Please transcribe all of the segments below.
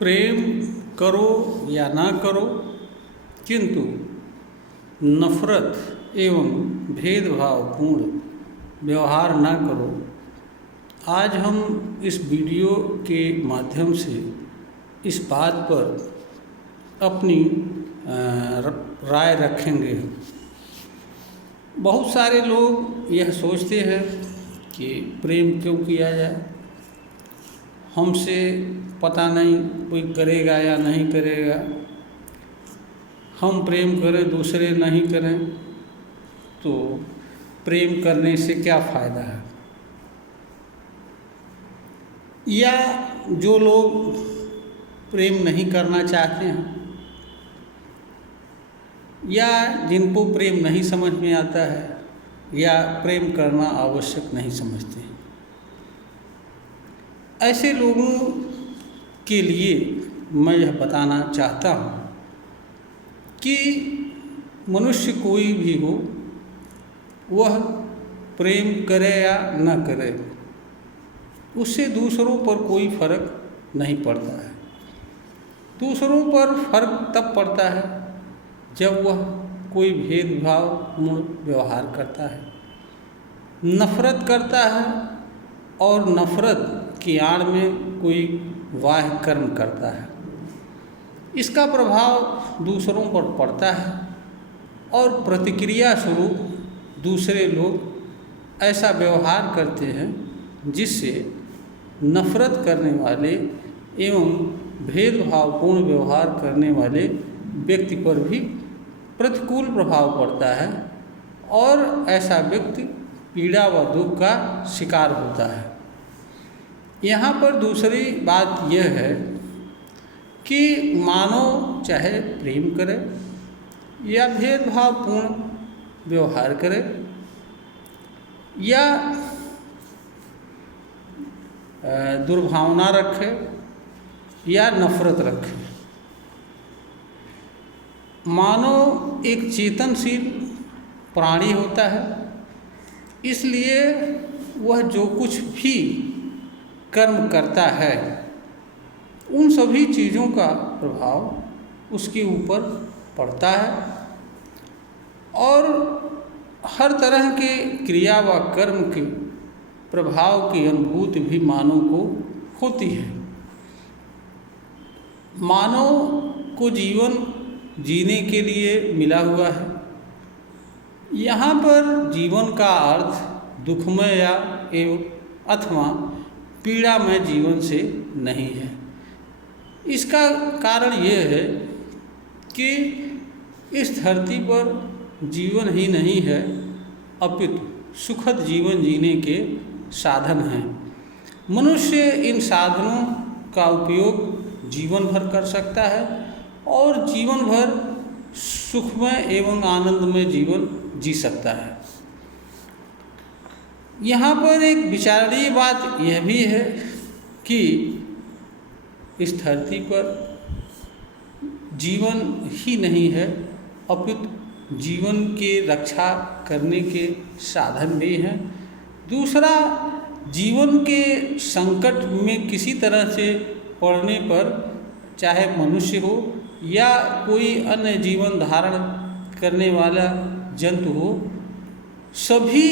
प्रेम करो या ना करो, किंतु नफरत एवं भेदभावपूर्ण व्यवहार ना करो। आज हम इस वीडियो के माध्यम से इस बात पर अपनी राय रखेंगे। बहुत सारे लोग यह सोचते हैं कि प्रेम क्यों किया जाए, हमसे पता नहीं कोई करेगा या नहीं करेगा, हम प्रेम करें दूसरे नहीं करें तो प्रेम करने से क्या फ़ायदा है। या जो लोग प्रेम नहीं करना चाहते हैं या जिनको प्रेम नहीं समझ में आता है या प्रेम करना आवश्यक नहीं समझते हैं, ऐसे लोगों के लिए मैं यह बताना चाहता हूँ कि मनुष्य कोई भी हो, वह प्रेम करे या न करे, उससे दूसरों पर कोई फर्क नहीं पड़ता है। दूसरों पर फर्क तब पड़ता है जब वह कोई भेदभावपूर्ण व्यवहार करता है, नफरत करता है और नफरत की आड़ में कोई वाह कर्म करता है। इसका प्रभाव दूसरों पर पड़ता है और प्रतिक्रिया स्वरूप दूसरे लोग ऐसा व्यवहार करते हैं जिससे नफरत करने वाले एवं भेदभावपूर्ण व्यवहार करने वाले व्यक्ति पर भी प्रतिकूल प्रभाव पड़ता है और ऐसा व्यक्ति पीड़ा व दुख का शिकार होता है। यहाँ पर दूसरी बात यह है कि मानव चाहे प्रेम करे या भेदभावपूर्ण व्यवहार करे या दुर्भावना रखे या नफरत रखे, मानव एक चेतनशील प्राणी होता है, इसलिए वह जो कुछ भी कर्म करता है उन सभी चीज़ों का प्रभाव उसके ऊपर पड़ता है और हर तरह के क्रिया व कर्म के प्रभाव की अनुभूति भी मानव को होती है। मानव को जीवन जीने के लिए मिला हुआ है। यहाँ पर जीवन का अर्थ दुखमय या एवं अथवा पीड़ामय जीवन से नहीं है। इसका कारण यह है कि इस धरती पर जीवन ही नहीं है अपितु सुखद जीवन जीने के साधन हैं। मनुष्य इन साधनों का उपयोग जीवन भर कर सकता है और जीवन भर सुखमय एवं आनंदमय जीवन जी सकता है। यहाँ पर एक विचारणीय बात यह भी है कि इस धरती पर जीवन ही नहीं है अपितु जीवन के रक्षा करने के साधन भी हैं। दूसरा, जीवन के संकट में किसी तरह से पड़ने पर चाहे मनुष्य हो या कोई अन्य जीवन धारण करने वाला जंतु हो, सभी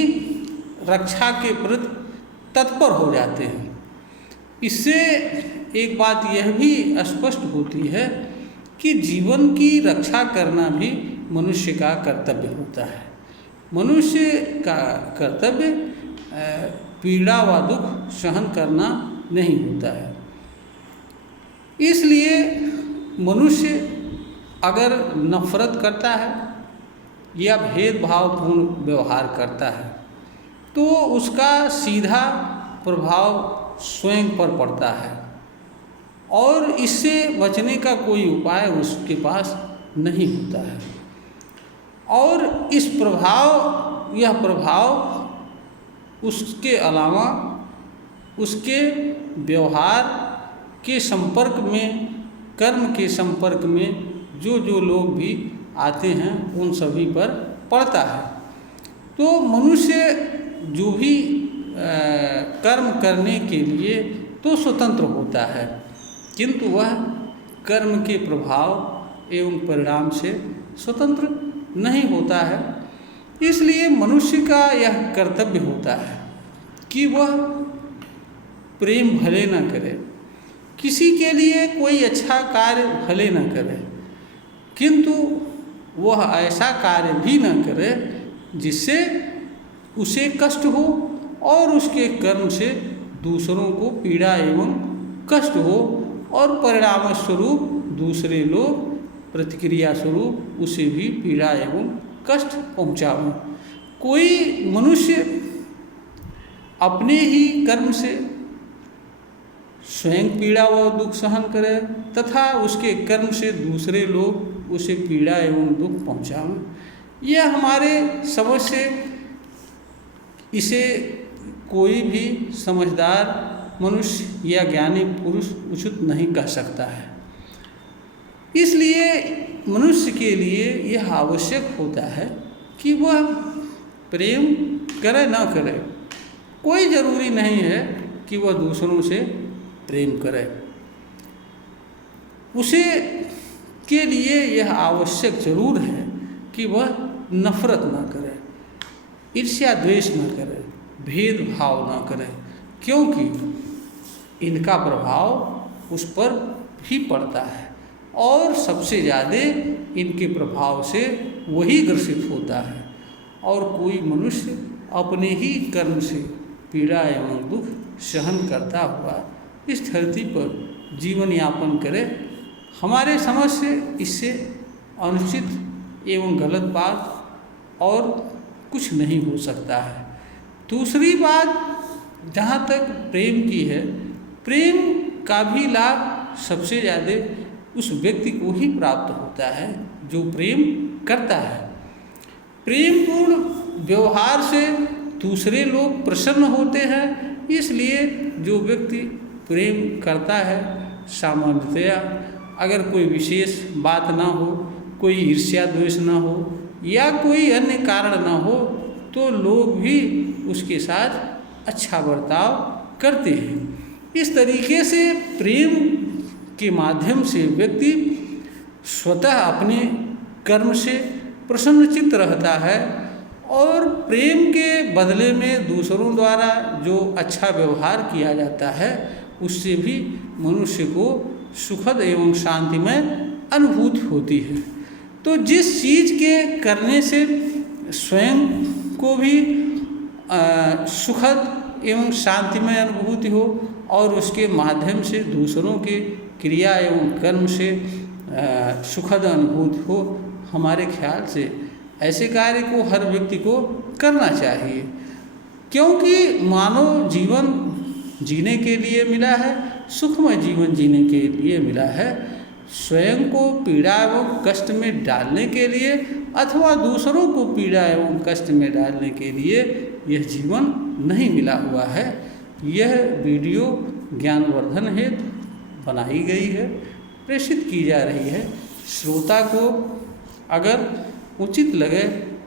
रक्षा के प्रति तत्पर हो जाते हैं। इससे एक बात यह भी स्पष्ट होती है कि जीवन की रक्षा करना भी मनुष्य का कर्तव्य होता है। मनुष्य का कर्तव्य पीड़ा व दुख सहन करना नहीं होता है। इसलिए मनुष्य अगर नफरत करता है या भेदभावपूर्ण व्यवहार करता है तो उसका सीधा प्रभाव स्वयं पर पड़ता है और इससे बचने का कोई उपाय उसके पास नहीं होता है। और यह प्रभाव उसके अलावा उसके व्यवहार के संपर्क में, कर्म के संपर्क में जो लोग भी आते हैं उन सभी पर पड़ता है। तो मनुष्य जो भी कर्म करने के लिए तो स्वतंत्र होता है, किंतु वह कर्म के प्रभाव एवं परिणाम से स्वतंत्र नहीं होता है। इसलिए मनुष्य का यह कर्तव्य होता है कि वह प्रेम भले न करे, किसी के लिए कोई अच्छा कार्य भले न करे, किंतु वह ऐसा कार्य भी न करे जिससे उसे कष्ट हो और उसके कर्म से दूसरों को पीड़ा एवं कष्ट हो और परिणाम स्वरूप दूसरे लोग प्रतिक्रिया स्वरूप उसे भी पीड़ा एवं कष्ट पहुँचावें। कोई मनुष्य अपने ही कर्म से स्वयं पीड़ा व दुख सहन करे तथा उसके कर्म से दूसरे लोग उसे पीड़ा एवं दुख पहुँचावें, यह हमारे समझ से इसे कोई भी समझदार मनुष्य या ज्ञानी पुरुष उचित नहीं कह सकता है। इसलिए मनुष्य के लिए यह आवश्यक होता है कि वह प्रेम करे न करे, कोई ज़रूरी नहीं है कि वह दूसरों से प्रेम करे। उसे के लिए यह आवश्यक जरूर है कि वह नफरत न करे, ईर्ष्या द्वेष न करे, भेदभाव न करे, क्योंकि इनका प्रभाव उस पर भी पड़ता है और सबसे ज़्यादा इनके प्रभाव से वही ग्रसित होता है। और कोई मनुष्य अपने ही कर्म से पीड़ा एवं दुख सहन करता हुआ इस धरती पर जीवन यापन करे, हमारे समझ से इससे अनुचित एवं गलत बात और कुछ नहीं हो सकता है। दूसरी बात, जहाँ तक प्रेम की है, प्रेम का भी लाभ सबसे ज़्यादा उस व्यक्ति को ही प्राप्त होता है जो प्रेम करता है। प्रेमपूर्ण व्यवहार से दूसरे लोग प्रसन्न होते हैं, इसलिए जो व्यक्ति प्रेम करता है सामान्यतया अगर कोई विशेष बात ना हो, कोई ईर्ष्या द्वेष ना हो या कोई अन्य कारण ना हो, तो लोग भी उसके साथ अच्छा बर्ताव करते हैं। इस तरीके से प्रेम के माध्यम से व्यक्ति स्वतः अपने कर्म से प्रसन्नचित्त रहता है और प्रेम के बदले में दूसरों द्वारा जो अच्छा व्यवहार किया जाता है उससे भी मनुष्य को सुखद एवं शांतिमय अनुभूति होती है। तो जिस चीज़ के करने से स्वयं को भी सुखद एवं शांतिमय अनुभूति हो और उसके माध्यम से दूसरों के क्रिया एवं कर्म से सुखद अनुभूति हो, हमारे ख्याल से ऐसे कार्य को हर व्यक्ति को करना चाहिए, क्योंकि मानव जीवन जीने के लिए मिला है, सुखमय जीवन जीने के लिए मिला है। स्वयं को पीड़ा एवं कष्ट में डालने के लिए अथवा दूसरों को पीड़ा एवं कष्ट में डालने के लिए यह जीवन नहीं मिला हुआ है। यह वीडियो ज्ञानवर्धन हेतु बनाई गई है, प्रेषित की जा रही है। श्रोता को अगर उचित लगे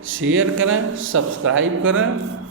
शेयर करें, सब्सक्राइब करें